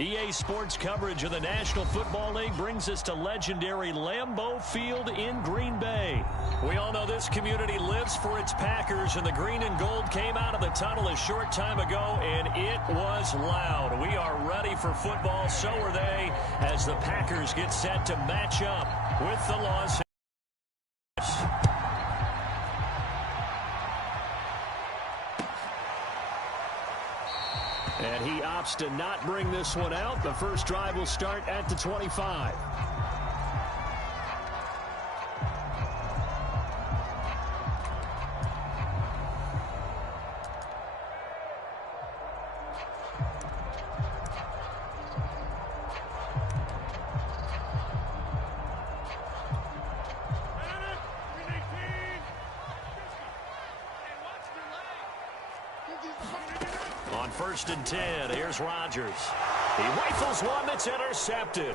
EA Sports coverage of the National Football League brings us to legendary Lambeau Field in Green Bay. We all know this community lives for its Packers, and the green and gold came out of the tunnel a short time ago, and it was loud. We are ready for football, so are they, as the Packers get set to match up with the Los Angeles. And he opts to not bring this one out. The first drive will start at the 25. On 1st and 10, here's Rodgers. He rifles one that's intercepted.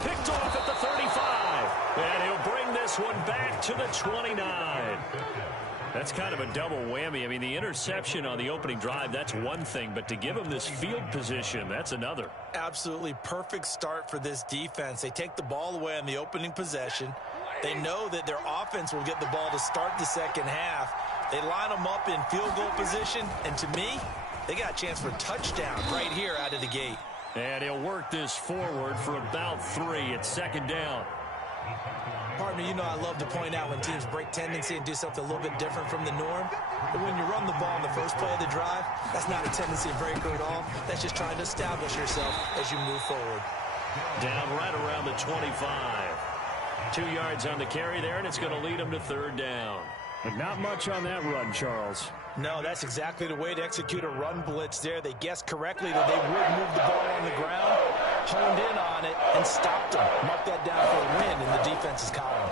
Picked off at the 35. And he'll bring this one back to the 29. That's kind of a double whammy. I mean, the interception on the opening drive, that's one thing. But to give him this field position, that's another. Absolutely perfect start for this defense. They take the ball away on the opening possession. They know that their offense will get the ball to start the second half. They line them up in field goal position. And to me, they got a chance for a touchdown right here out of the gate. And he'll work this forward for about 3. It's second down. Partner, you know I love to point out when teams break tendency and do something a little bit different from the norm. But when you run the ball in the first play of the drive, that's not a tendency breaker at all. That's just trying to establish yourself as you move forward. Down right around the 25. 2 yards on the carry there, and it's going to lead them to third down. But not much on that run, Charles. No, that's exactly the way to execute a run blitz there. They guessed correctly that they would move the ball on the ground, honed in on it, and stopped them. Mark that down for a win in the defense's column.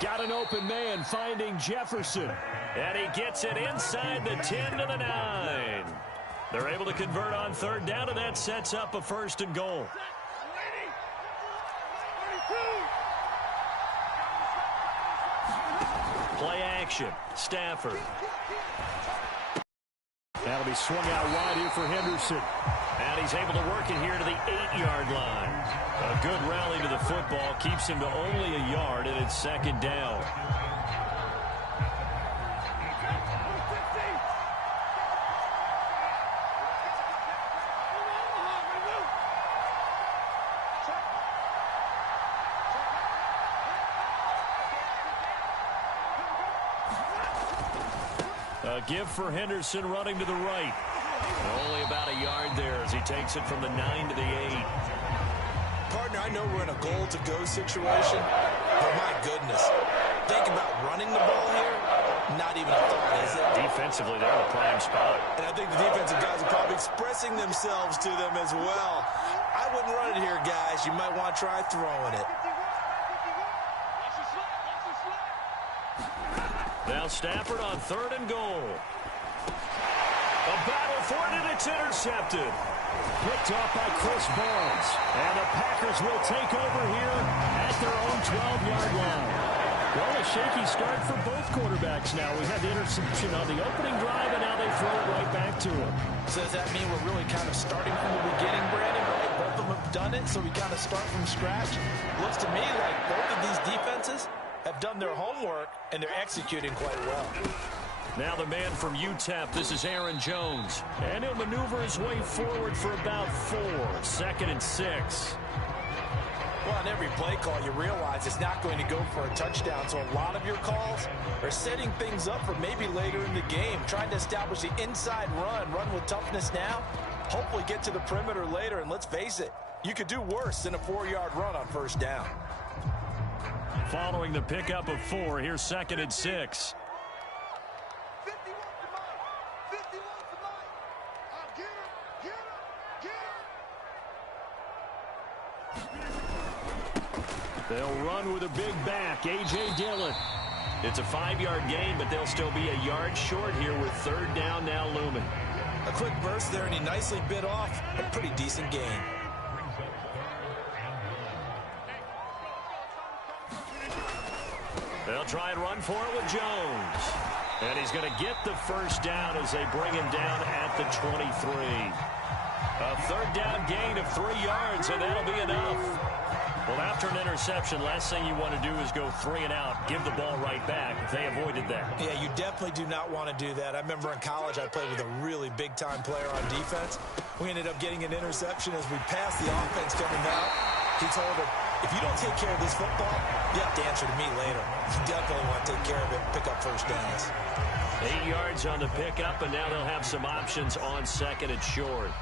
Got an open man finding Jefferson. And he gets it inside the 10 to the 9. They're able to convert on third down, and that sets up a 1st and goal. Play action. Stafford. That'll be swung out wide here for Henderson. And he's able to work it here to the 8-yard line. A good rally to the football keeps him to only a yard, and it's second down. A give for Henderson running to the right. Only about a yard there as he takes it from the 9 to the 8. Partner, I know we're in a goal-to-go situation, but my goodness, think about running the ball here. Not even a thought, is it? Defensively, they're in a prime spot. And I think the defensive guys are probably expressing themselves to them as well. I wouldn't run it here, guys. You might want to try throwing it. Now Stafford on 3rd and goal. A battle for it, and it's intercepted. Picked off by Chris Barnes. And the Packers will take over here at their own 12-yard line. Well, a shaky start for both quarterbacks now. We had the interception on the opening drive, and now they throw it right back to him. So does that mean we're really kind of starting from the beginning, Brandon, right? Both of them have done it, so we kind of start from scratch. Looks to me like both of these defenses have done their homework, and they're executing quite well. Now the man from UTEP, this is Aaron Jones. And he'll maneuver his way forward for about 4. 2nd and 6. Well, on every play call, you realize it's not going to go for a touchdown. So a lot of your calls are setting things up for maybe later in the game, trying to establish the inside run with toughness now, hopefully get to the perimeter later. And let's face it, you could do worse than a 4-yard run on 1st down. Following the pickup of 4, here's 2nd and 6. They'll run with a big back, A.J. Dillon. It's a 5-yard gain, but they'll still be a yard short here with 3rd down now looming. A quick burst there, and he nicely bit off a pretty decent gain. They'll try and run for it with Jones. And he's going to get the 1st down as they bring him down at the 23. A third down gain of 3 yards, and that'll be enough. Well, after an interception, last thing you want to do is go 3 and out, give the ball right back. They avoided that. Yeah, you definitely do not want to do that. I remember in college I played with a really big-time player on defense. We ended up getting an interception as we passed the offense coming out. He told him, if you don't take care of this football, you have to answer to me later. You definitely want to take care of it and pick up first downs. 8 yards on the pickup, and now they'll have some options on second and short.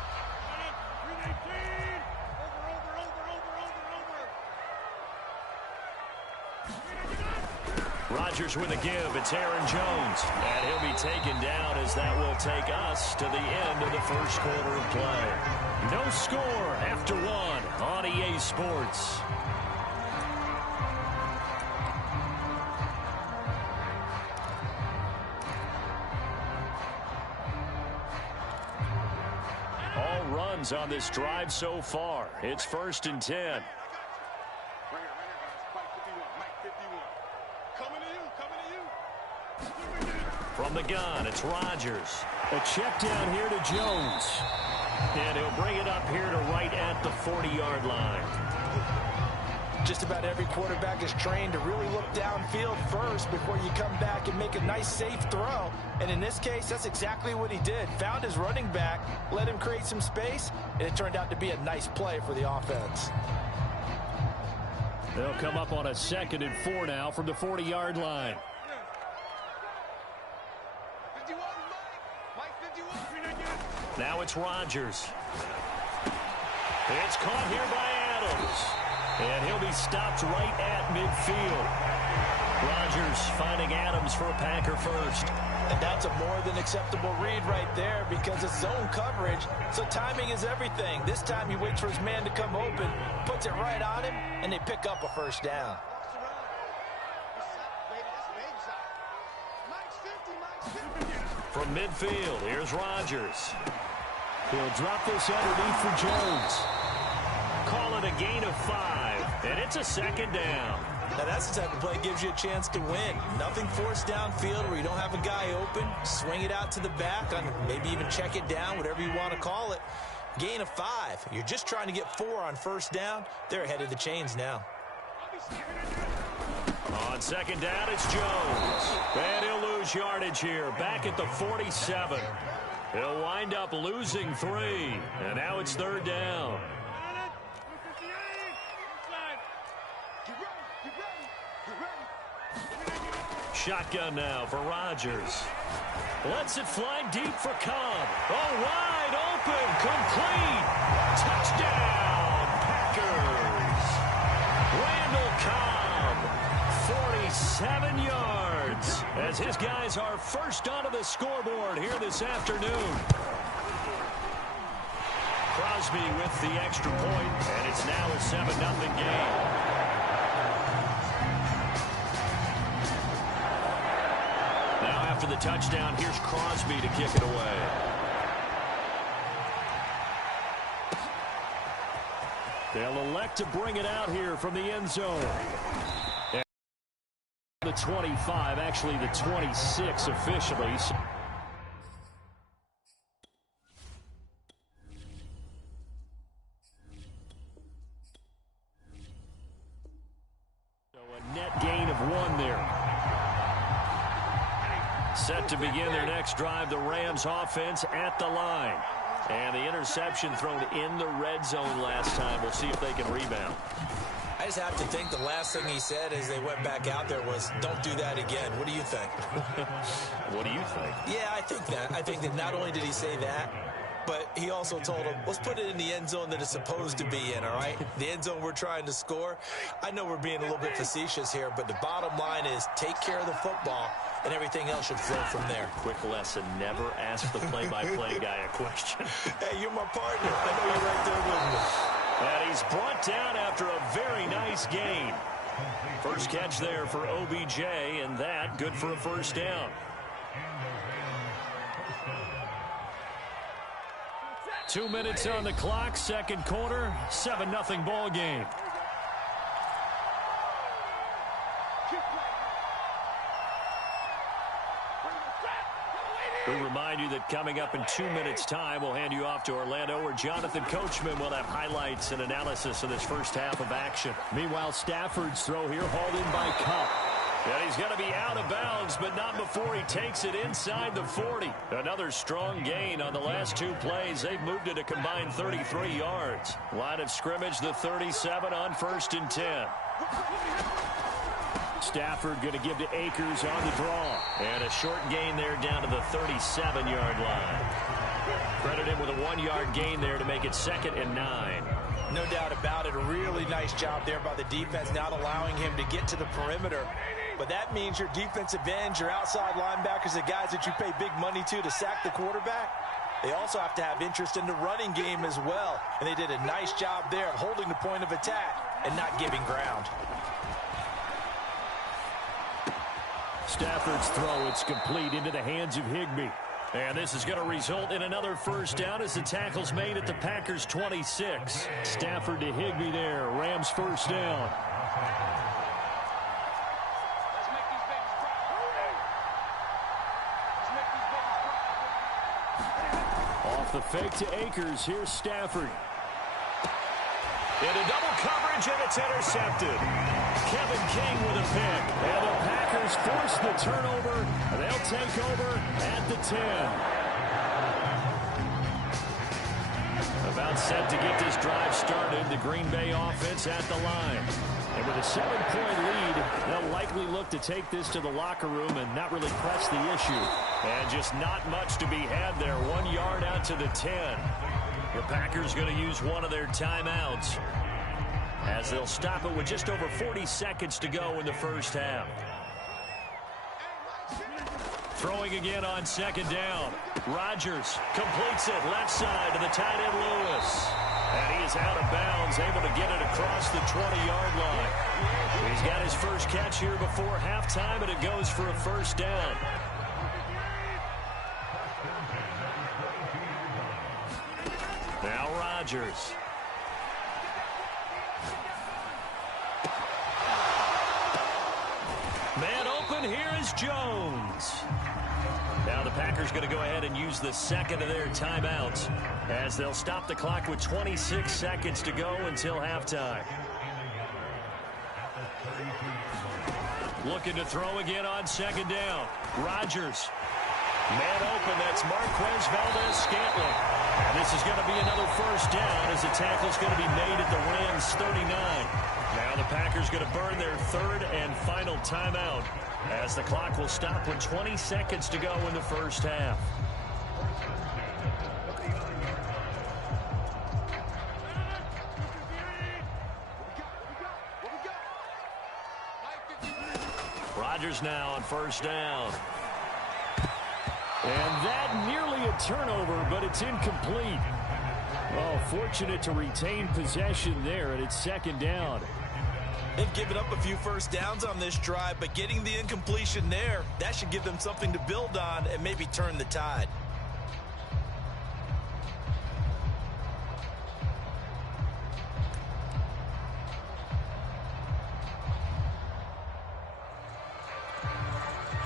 Rodgers with a give. It's Aaron Jones. And he'll be taken down as that will take us to the end of the first quarter of play. No score after 1 on EA Sports. All runs on this drive so far. It's 1st and 10. From the gun, it's Rodgers. A check down here to Jones. And he'll bring it up here to right at the 40-yard line. Just about every quarterback is trained to really look downfield first before you come back and make a nice, safe throw. And in this case, that's exactly what he did. Found his running back, let him create some space, and it turned out to be a nice play for the offense. They'll come up on a 2nd and 4 now from the 40-yard line. Now it's Rodgers. It's caught here by Adams. And he'll be stopped right at midfield. Rodgers finding Adams for a Packer first. And that's a more than acceptable read right there because it's zone coverage, so timing is everything. This time he waits for his man to come open, puts it right on him, and they pick up a first down. From midfield, here's Rodgers. He'll drop this underneath for Jones. Call it a gain of 5, and it's a 2nd down. Now that's the type of play that gives you a chance to win. Nothing forced downfield where you don't have a guy open. Swing it out to the back, on maybe even check it down, whatever you want to call it. Gain of 5. You're just trying to get 4 on first down. They're ahead of the chains now. On 2nd down, it's Jones. And he'll lose yardage here, back at the 47. He'll wind up losing 3, and now it's 3rd down. Shotgun now for Rodgers. Lets it fly deep for Cobb. Oh, wide open, complete. Touchdown, Packers. Randall Cobb, 47 yards, as his guys are first onto the scoreboard here this afternoon. Crosby with the extra point, and it's now a 7-0 game. After the touchdown, here's Crosby to kick it away. They'll elect to bring it out here from the end zone. And the 25, actually the 26 officially. So a net gain of 1 there. Set to begin their next drive, the Rams offense at the line. And the interception thrown in the red zone last time. We'll see if they can rebound. I just have to think the last thing he said as they went back out there was, don't do that again. What do you think? What do you think? Yeah, I think that. I think that not only did he say that, but he also told him, let's put it in the end zone that it's supposed to be in, all right? The end zone we're trying to score. I know we're being a little bit facetious here, but the bottom line is take care of the football, and everything else should flow from there. Quick lesson, never ask the play-by-play guy a question. Hey, you're my partner. I know you're right there with me. And he's brought down after a very nice gain. First catch there for OBJ, and that good for a first down. 2 minutes on the clock, second quarter, 7-0 ball game. We remind remind you that coming up in 2 minutes' time, we'll hand you off to Orlando, where Jonathan Coachman will have highlights and analysis of this first half of action. Meanwhile, Stafford's throw here hauled in by Cup. And he's going to be out of bounds, but not before he takes it inside the 40. Another strong gain on the last 2 plays. They've moved it a combined 33 yards. Line of scrimmage, the 37 on 1st and 10. Stafford going to give to Akers on the draw. And a short gain there down to the 37-yard line. Credit him with a 1-yard gain there to make it 2nd and 9. No doubt about it. A really nice job there by the defense, not allowing him to get to the perimeter. But that means your defensive ends, your outside linebackers, the guys that you pay big money to sack the quarterback, they also have to have interest in the running game as well. And they did a nice job there of holding the point of attack and not giving ground. Stafford's throw, it's complete into the hands of Higbee. And this is going to result in another first down as the tackle's made at the Packers' 26. Stafford to Higbee there. Rams first down. Off the fake to Akers. Here's Stafford. Into double coverage, and it's intercepted. Kevin King with a pick. And the Packers force the turnover. They'll take over at the 10. About set to get this drive started. The Green Bay offense at the line. And with a 7-point lead, they'll likely look to take this to the locker room and not really press the issue. And just not much to be had there. 1 yard out to the 10. The Packers going to use one of their timeouts as they'll stop it with just over 40 seconds to go in the first half. Throwing again on 2nd down. Rodgers completes it left side to the tight end Lewis. And he is out of bounds, able to get it across the 20-yard line. He's got his first catch here before halftime, and it goes for a first down. Now Rodgers. Man open, here is Jones. Now the Packers going to go ahead and use the second of their timeouts as they'll stop the clock with 26 seconds to go until halftime. Looking to throw again on 2nd down. Rodgers. Man open, that's Marquez Valdez-Scantling. And this is going to be another first down as the tackle's going to be made at the Rams' 39. Now the Packers going to burn their 3rd and final timeout as the clock will stop with 20 seconds to go in the first half. Rodgers now on first down. And that nearly a turnover, but it's incomplete. Oh, fortunate to retain possession there, and it's 2nd down. They've given up a few first downs on this drive, but getting the incompletion there, that should give them something to build on and maybe turn the tide.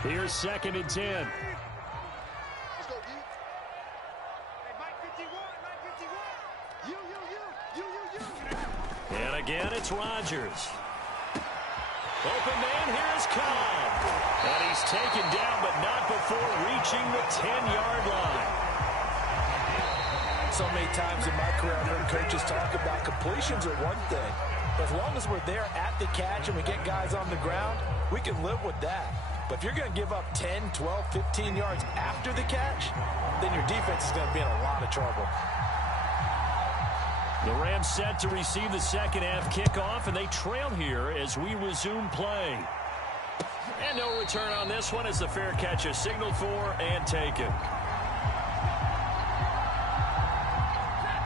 Here's 2nd and 10. And again, it's Rodgers. Open man, here's Cobb. And he's taken down, but not before reaching the 10-yard line. So many times in my career, I've heard coaches talk about completions are one thing. But as long as we're there at the catch and we get guys on the ground, we can live with that. But if you're going to give up 10, 12, 15 yards after the catch, then your defense is going to be in a lot of trouble. The Rams set to receive the second half kickoff, and they trail here as we resume play. And no return on this one as the fair catch is signaled for and taken.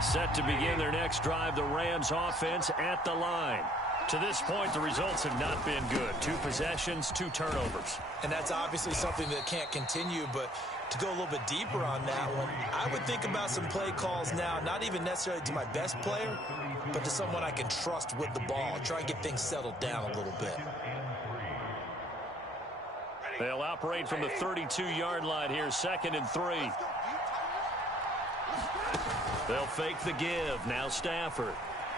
Set to begin their next drive, the Rams offense at the line. To this point, the results have not been good. 2 possessions, 2 turnovers. And that's obviously something that can't continue, but to go a little bit deeper on that one, I would think about some play calls now, not even necessarily to my best player, but to someone I can trust with the ball. Try and get things settled down a little bit. They'll operate from the 32-yard line here, 2nd and 3. They'll fake the give. Now Stafford.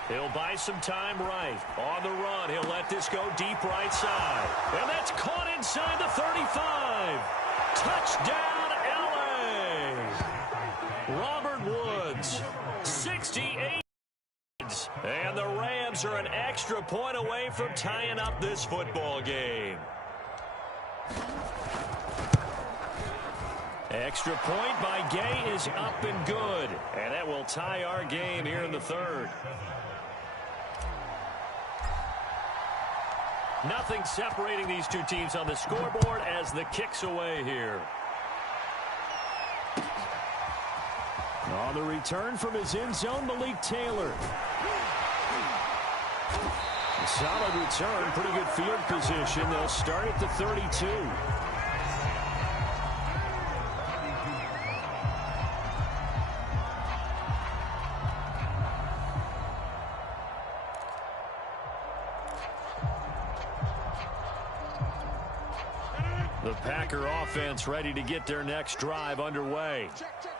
He'll buy some time right. On the run, he'll let this go deep right side. And that's caught inside the 35. Touchdown, L.A. Robert Woods, 68. And the Rams are an extra point away from tying up this football game. Extra point by Gay is up and good. And that will tie our game here in the 3rd. Nothing separating these two teams on the scoreboard as the kick's away here. On the return from his end zone, Malik Taylor. A solid return, pretty good field position. They'll start at the 32. The Packer offense ready to get their next drive underway.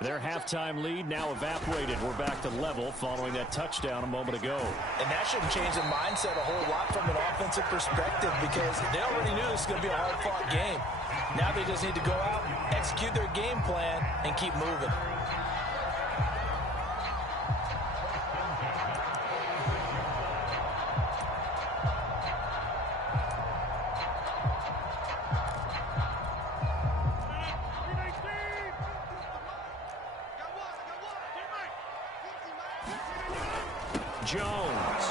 Their halftime lead now evaporated. We're back to level following that touchdown a moment ago. And that shouldn't change the mindset a whole lot from an offensive perspective because they already knew this was going to be a hard-fought game. Now they just need to go out, execute their game plan, and keep moving. Jones.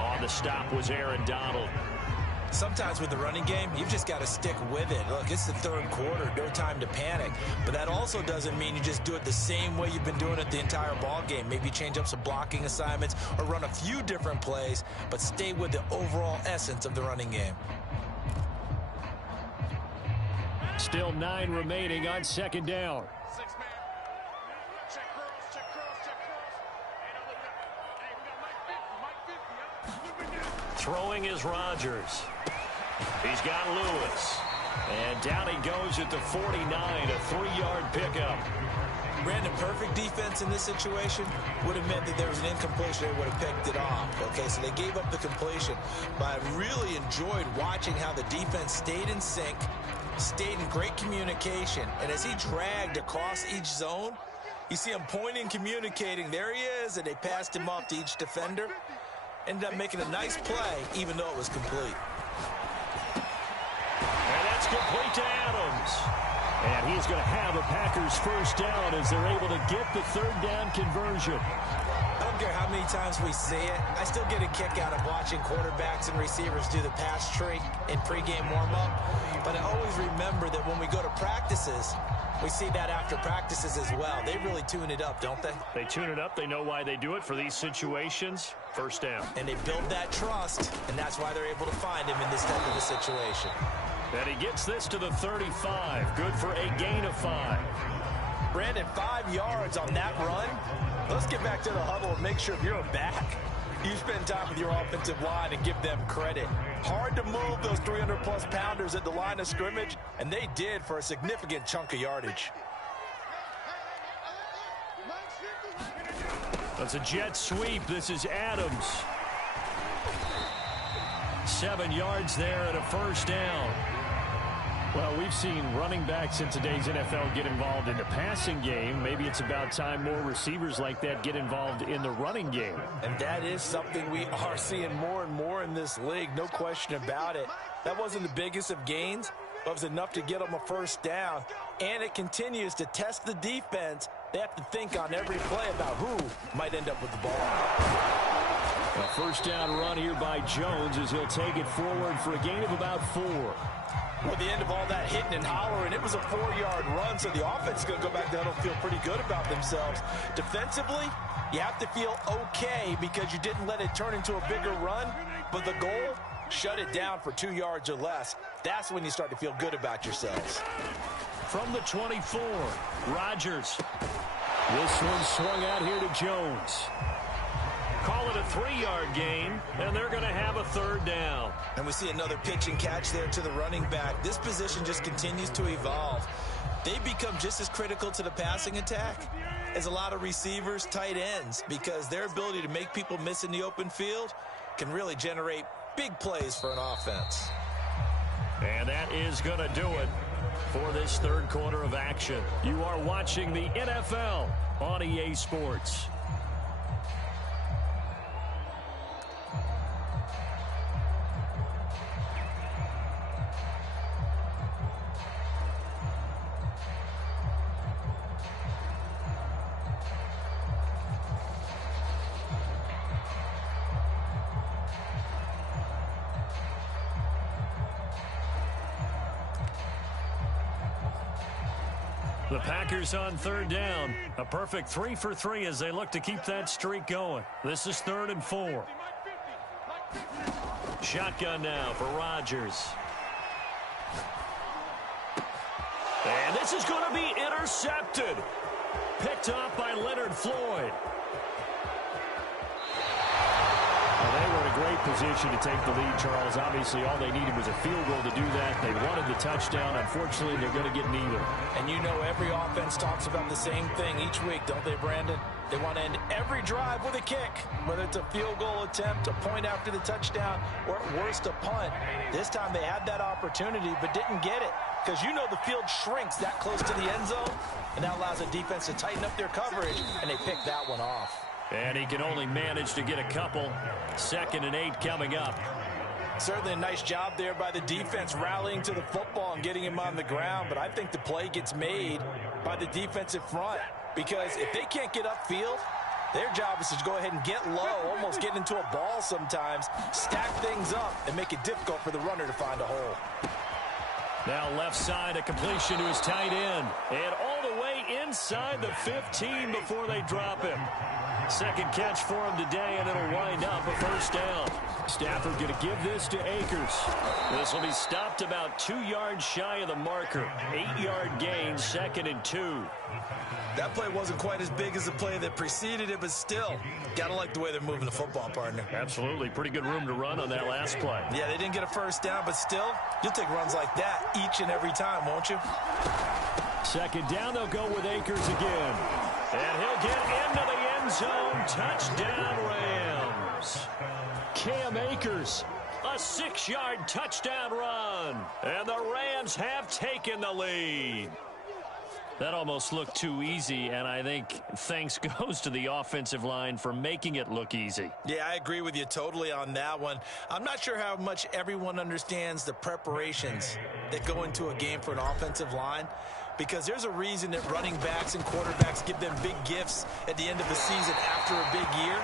On the stop was Aaron Donald. Sometimes with the running game, you've just got to stick with it. Look, it's the 3rd quarter, no time to panic. But that also doesn't mean you just do it the same way you've been doing it the entire ball game. Maybe change up some blocking assignments or run a few different plays, but stay with the overall essence of the running game. Still 9 remaining on 2nd down. Throwing is Rodgers. He's got Lewis. And down he goes at the 49, a 3-yard pickup. Brandon, perfect defense in this situation would have meant that there was an incompletion. They would have picked it off. Okay, so they gave up the completion. But I really enjoyed watching how the defense stayed in sync, stayed in great communication. And as he dragged across each zone, you see him pointing, communicating. There he is, and they passed him off to each defender. Ended up making a nice play, even though it was complete. And that's complete to Adams. And he's going to have a Packers first down as they're able to get the 3rd down conversion. I don't care how many times we see it. I still get a kick out of watching quarterbacks and receivers do the pass tree in pregame warm-up. But I always remember that when we go to practices, we see that after practices as well. They really tune it up, don't they? They tune it up. They know why they do it for these situations. First down. And they build that trust, and that's why they're able to find him in this type of a situation. And he gets this to the 35. Good for a gain of 5. Brandon, 5 yards on that run. Let's get back to the huddle and make sure if you're a back, you spend time with your offensive line and give them credit. Hard to move those 300-plus pounders at the line of scrimmage, and they did for a significant chunk of yardage. That's a jet sweep. This is Adams. 7 yards there and a first down. Well, we've seen running backs in today's NFL get involved in the passing game. Maybe it's about time more receivers like that get involved in the running game. And that is something we are seeing more and more in this league, no question about it. That wasn't the biggest of gains, but it was enough to get them a first down. And it continues to test the defense. They have to think on every play about who might end up with the ball. A first down run here by Jones as he'll take it forward for a gain of about 4. Well, the end of all that hitting and hollering, it was a 4-yard run, so the offense is going to go back there and feel pretty good about themselves. Defensively, you have to feel okay because you didn't let it turn into a bigger run, but the goal, shut it down for 2 yards or less. That's when you start to feel good about yourselves. From the 24, Rodgers. This one swung out here to Jones. Call it a 3-yard gain, and they're going to have a third down. And we see another pitch and catch there to the running back. This position just continues to evolve. They become just as critical to the passing attack as a lot of receivers, tight ends, because their ability to make people miss in the open field can really generate big plays for an offense. And that is going to do it for this third quarter of action. You are watching the NFL on EA Sports. The Packers on third down. A perfect 3 for 3 as they look to keep that streak going. This is 3rd and 4. Shotgun now for Rodgers. And this is going to be intercepted. Picked off by Leonard Floyd. Well, they were in a great position to take the lead, Charles. Obviously, all they needed was a field goal to do that. They wanted the touchdown. Unfortunately, they're going to get neither. And you know every offense talks about the same thing each week, don't they, Brandon? They want to end every drive with a kick, whether it's a field goal attempt, a point after the touchdown, or at worst a punt. This time they had that opportunity but didn't get it because you know the field shrinks that close to the end zone, and that allows the defense to tighten up their coverage, and they picked that one off. And he can only manage to get a couple. 2nd and 8 coming up. Certainly a nice job there by the defense rallying to the football and getting him on the ground, but I think the play gets made by the defensive front because if they can't get upfield, their job is to go ahead and get low, almost get into a ball sometimes, stack things up, and make it difficult for the runner to find a hole. Now left side, a completion to his tight end. And all the way inside the 15 before they drop him. Second catch for him today, and it'll wind up a first down. Stafford going to give this to Akers. This will be stopped about 2 yards shy of the marker. 8-yard gain, 2nd and 2. That play wasn't quite as big as the play that preceded it, but still, gotta like the way they're moving the football, partner. Absolutely. Pretty good room to run on that last play. Yeah, they didn't get a first down, but still, you'll take runs like that each and every time, won't you? 2nd down, they'll go with Akers again. And he'll get into the end zone. Touchdown, Rams. Cam Akers, a 6-yard touchdown run. And the Rams have taken the lead. That almost looked too easy, and I think thanks goes to the offensive line for making it look easy. Yeah, I agree with you totally on that one. I'm not sure how much everyone understands the preparations that go into a game for an offensive line, because there's a reason that running backs and quarterbacks give them big gifts at the end of the season after a big year.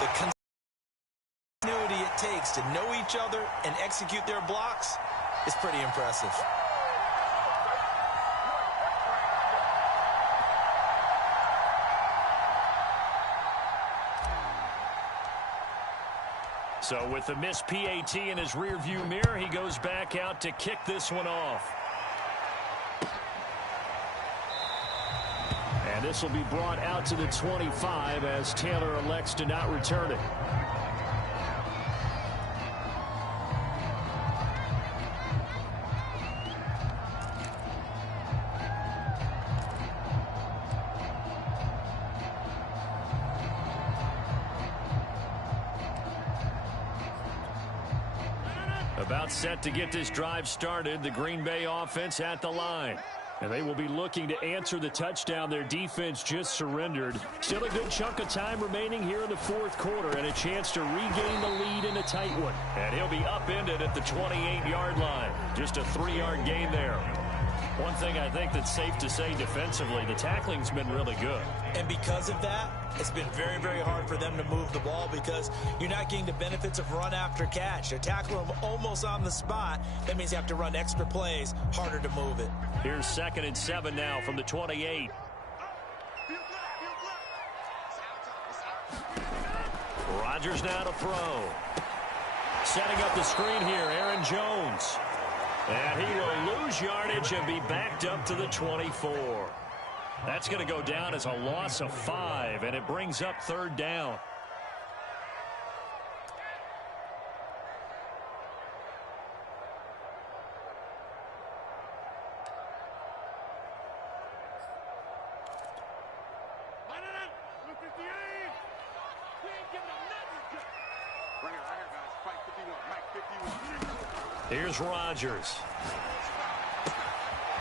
The continuity it takes to know each other and execute their blocks is pretty impressive. So with the missed PAT in his rearview mirror, he goes back out to kick this one off. And this will be brought out to the 25 as Taylor elects to not return it. About set to get this drive started, the Green Bay offense at the line. And they will be looking to answer the touchdown their defense just surrendered. Still a good chunk of time remaining here in the 4th quarter and a chance to regain the lead in a tight one. And he'll be upended at the 28-yard line. Just a 3-yard gain there. One thing I think that's safe to say defensively, the tackling's been really good. And because of that, it's been very, very hard for them to move the ball because you're not getting the benefits of run after catch. They're tackling them almost on the spot. That means you have to run extra plays, harder to move it. Here's 2nd and 7 now from the 28. Rodgers now to throw. Setting up the screen here, Aaron Jones. And he will lose yardage and be backed up to the 24. That's going to go down as a loss of 5, and it brings up 3rd down. Here's Rodgers.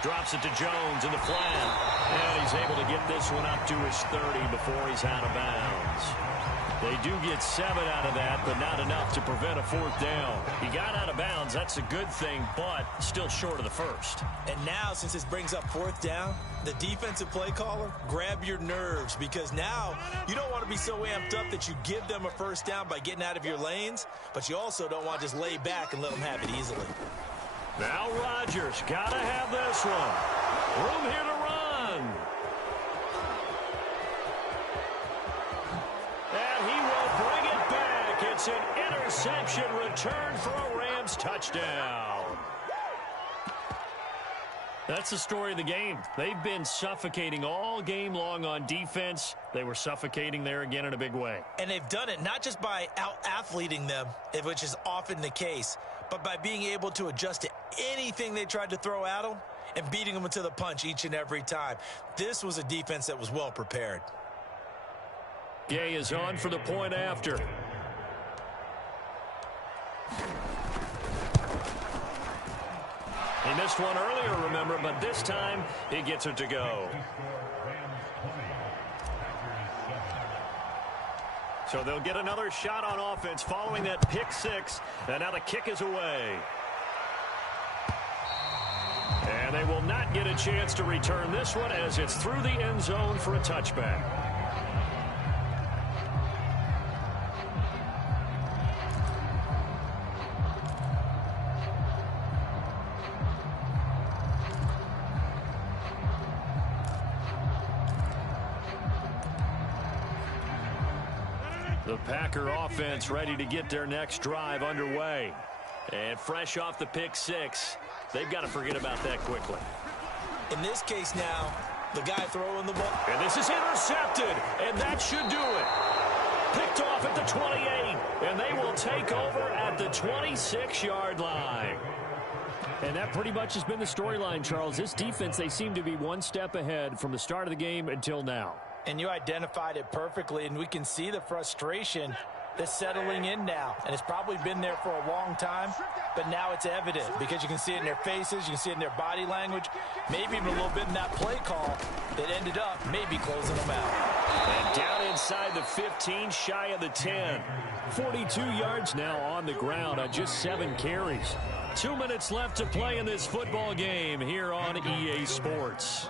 Drops it to Jones in the flat. And he's able to get this one up to his 30 before he's out of bounds. They do get 7 out of that, but not enough to prevent a 4th down. He got out of bounds. That's a good thing, but still short of the first. And now, since this brings up 4th down, the defensive play caller, grab your nerves, because now you don't want to be so amped up that you give them a 1st down by getting out of your lanes, but you also don't want to just lay back and let them have it easily. Now Rodgers, got to have this one. Room here to run. And he will bring it back. It's an interception return for a Rams touchdown. That's the story of the game. They've been suffocating all game long on defense. They were suffocating there again in a big way. And they've done it not just by out-athleting them, which is often the case, but by being able to adjust to anything they tried to throw at them and beating them to the punch each and every time. This was a defense that was well prepared. Gay is on for the point after. He missed one earlier, remember, but this time he gets it to go. So they'll get another shot on offense following that pick 6, and now the kick is away. And they will not get a chance to return this one as it's through the end zone for a touchback. The Packer offense ready to get their next drive underway. And fresh off the pick 6, they've got to forget about that quickly. In this case now, the guy throwing the ball. And this is intercepted, and that should do it. Picked off at the 28, and they will take over at the 26-yard line. And that pretty much has been the storyline, Charles. This defense, they seem to be one step ahead from the start of the game until now. And you identified it perfectly, and we can see the frustration that's settling in now. And it's probably been there for a long time, but now it's evident because you can see it in their faces, you can see it in their body language, maybe even a little bit in that play call that ended up maybe closing them out. And down inside the 15, shy of the 10. 42 yards now on the ground on just 7 carries. 2 minutes left to play in this football game here on EA Sports.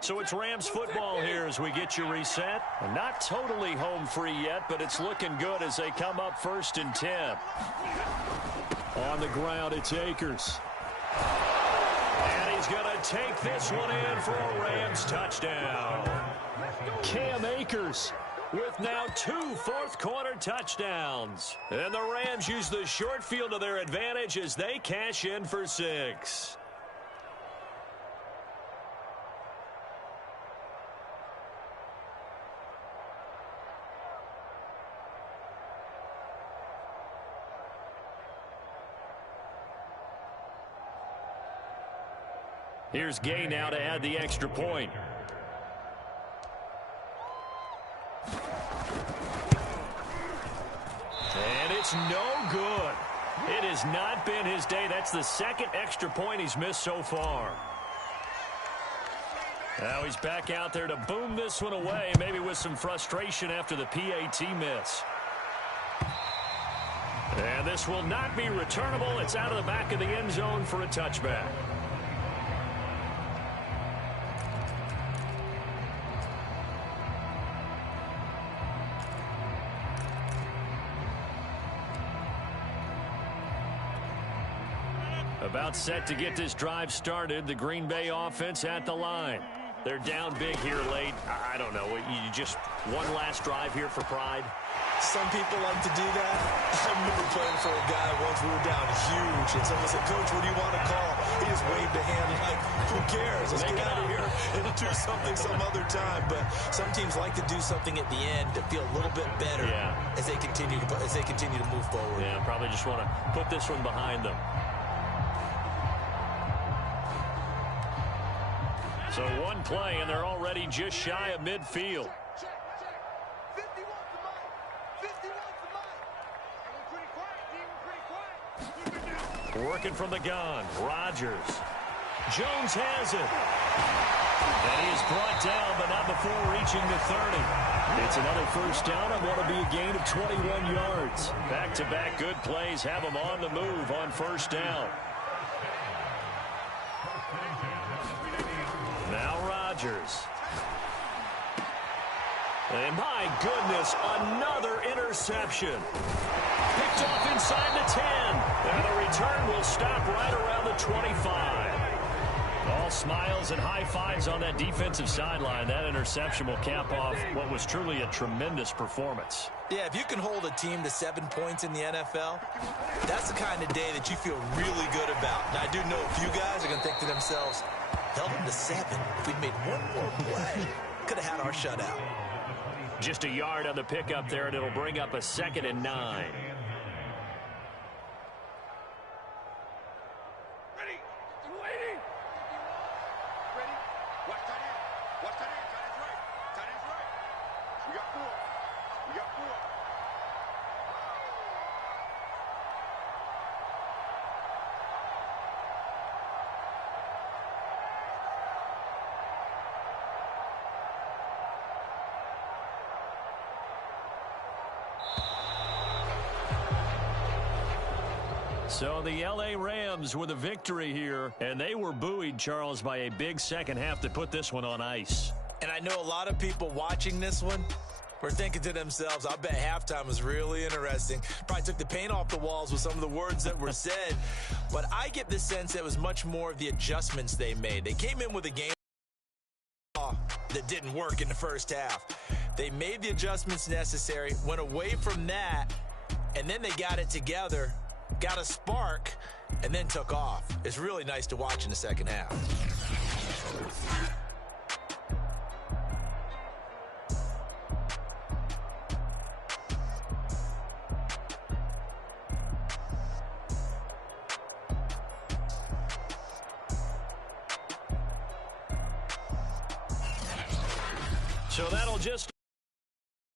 So it's Rams football here as we get you reset. Not totally home free yet, but it's looking good as they come up 1st and 10. On the ground, it's Akers. And he's going to take this one in for a Rams touchdown. Cam Akers with now 2 fourth-quarter touchdowns. And the Rams use the short field to their advantage as they cash in for 6. Here's Gay now to add the extra point. And it's no good. It has not been his day. That's the 2nd extra point he's missed so far. Now he's back out there to boom this one away, maybe with some frustration after the PAT miss. And this will not be returnable. It's out of the back of the end zone for a touchback. About set to get this drive started. The Green Bay offense at the line. They're down big here late. I don't know. You just one last drive here for pride. Some people like to do that. I remember playing for a guy once. We were down huge, and someone said, "Coach, what do you want to call?" He just waved a hand like, "Who cares? Let's get out of here and do something some other time." But some teams like to do something at the end to feel a little bit better as they continue to move forward. Yeah, probably just want to put this one behind them. So one play, and they're already just shy of midfield. Working from the gun, Rodgers. Jones has it. And he is brought down, but not before reaching the 30. It's another first down on what will be a gain of 21 yards. Back-to-back good plays have them on the move on first down. Now Rodgers. And my goodness, another interception. Picked off inside the 10. And the return will stop right around the 25. All smiles and high fives on that defensive sideline. That interception will cap off what was truly a tremendous performance. Yeah, if you can hold a team to 7 points in the NFL, that's the kind of day that you feel really good about. Now, I do know a few guys are going to think to themselves, held them to 7. If we'd made one more play, could have had our shutout. Just a yard on the pickup there, and it'll bring up a 2nd and 9. So the L.A. Rams with a victory here, and they were buoyed, Charles, by a big second half to put this one on ice. And I know a lot of people watching this one were thinking to themselves, I bet halftime was really interesting. Probably took the paint off the walls with some of the words that were said. But I get the sense it was much more of the adjustments they made. They came in with a game that didn't work in the first half. They made the adjustments necessary, went away from that, and then they got it together, got a spark, and then took off. It's really nice to watch in the second half. So that'll just